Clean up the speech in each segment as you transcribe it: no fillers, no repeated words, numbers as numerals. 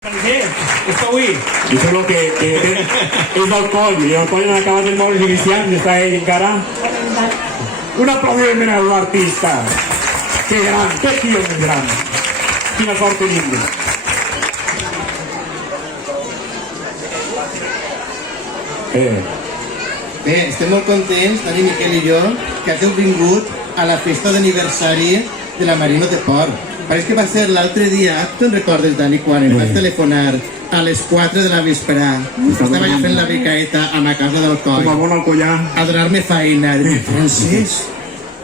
Això és el que és el coll, i el coll han acabat de moure's iniciant i està ell encara. Un aplaudiment a l'artista. Que gran, que tio més gran. Quina sort tenim. Bé, estem molt contents, Dani, Miquel i jo, que heu vingut a la festa d'aniversari de la Marino de Port. Pareix que va ser l'altre dia, tu te'n recordes, Dani, quan em vas telefonar a les 4 de la vesprà? Estava jo fent la becaeta a ma casa del coll. Com a bon al collar. A donar-me feina. Francesc,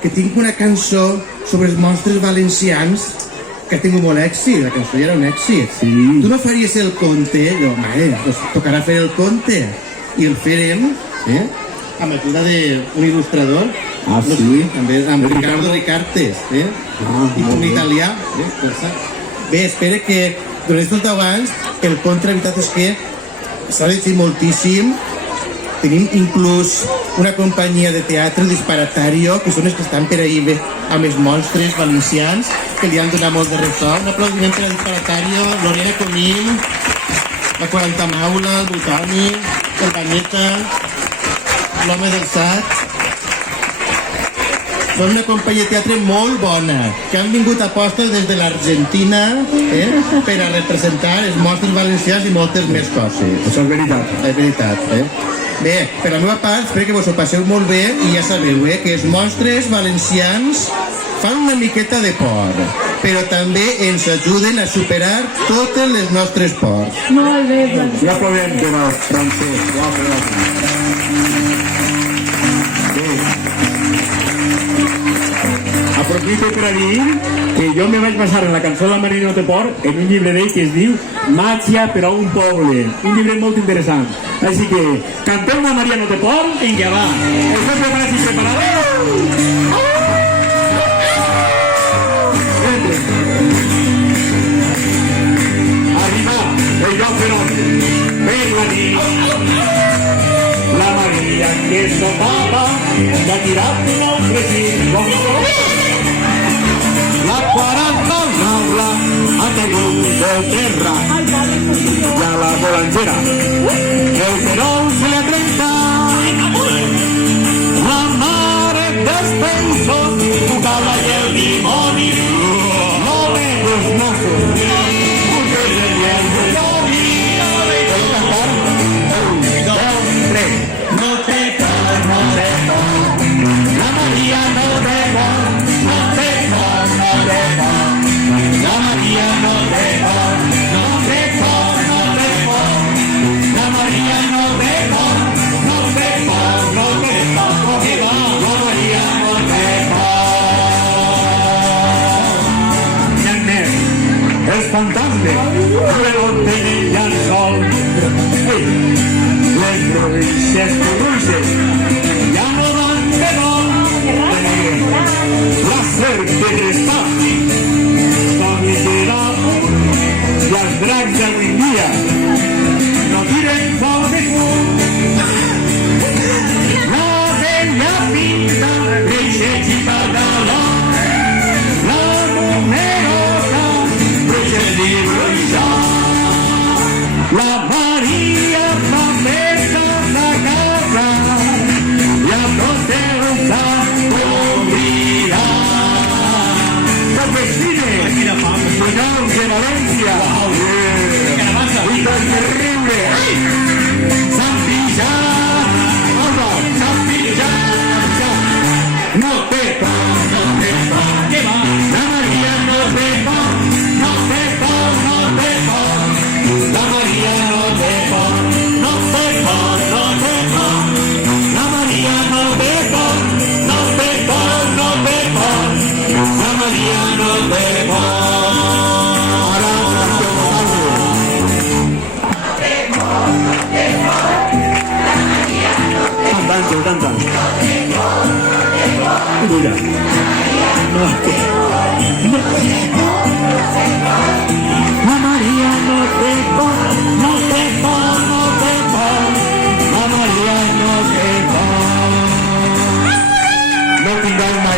que tinc una cançó sobre els monstres valencians que ha tingut molt èxit. La cançó ja era un èxit. Sí. Tu no faries el conte? Jo, mare, doncs tocarà fer el conte. I el farem, amb ajuda d'un il·lustrador. Ah, sí? També amb Ricardo Ricartes, i un italià. Bé, espero que durant tot abans el conte, la veritat és que s'ha llegit moltíssim. Tenim inclús una companyia de teatre, Disparatario, que són els que estan per ahir bé amb els monstres valencians, que li han donat molt de ressò. Un aplaudiment per a Disparatario, Lorena Comín, la 40 Maula, el Butoni, el Banyeta, l'Home del Sac. Són una companyia de teatre molt bona, que han vingut a posta des de l'Argentina per a representar els monstres valencians i moltes més coses. Això és veritat. És veritat, Bé, per la meva part, espero que vos ho passeu molt bé i ja sabeu, que els monstres valencians fan una miqueta de por, però també ens ajuden a superar totes les nostres pors. Molt bé, Francesc. Ja podem, però, Francesc. Aprofito per a dir que jo me vaig basar en la cançó de Marino de Port en un llibre d'ell que es diu Màgia per a un poble, un llibre molt interessant. Així que cantem a Mariano de Port. Vinga, va. Esteu preparats i preparades? Arriba el lloc per on per la nit la Maria que sopava ha tirat un altre gir la 40 Maula ha tingut de terra i a la bolangera el perol se li ha trencat la mare dels pensos tocava i el dimoni no ve els nassos perquè seria el dimoni ¿puedo cantar? 1, 2, 3 no te por no te por la María no te por no te por no te por la María no te por no te por no te por la María no te por no te por no te por que va la María no te por els fantasmes revolten ja el sol les bruixes ja no van de vol la serpe està com hi serà i els dracs d'avui dia no tiren foc de fum la vella pinta creixeix i pagarà la numerosa bruixa i bruixa la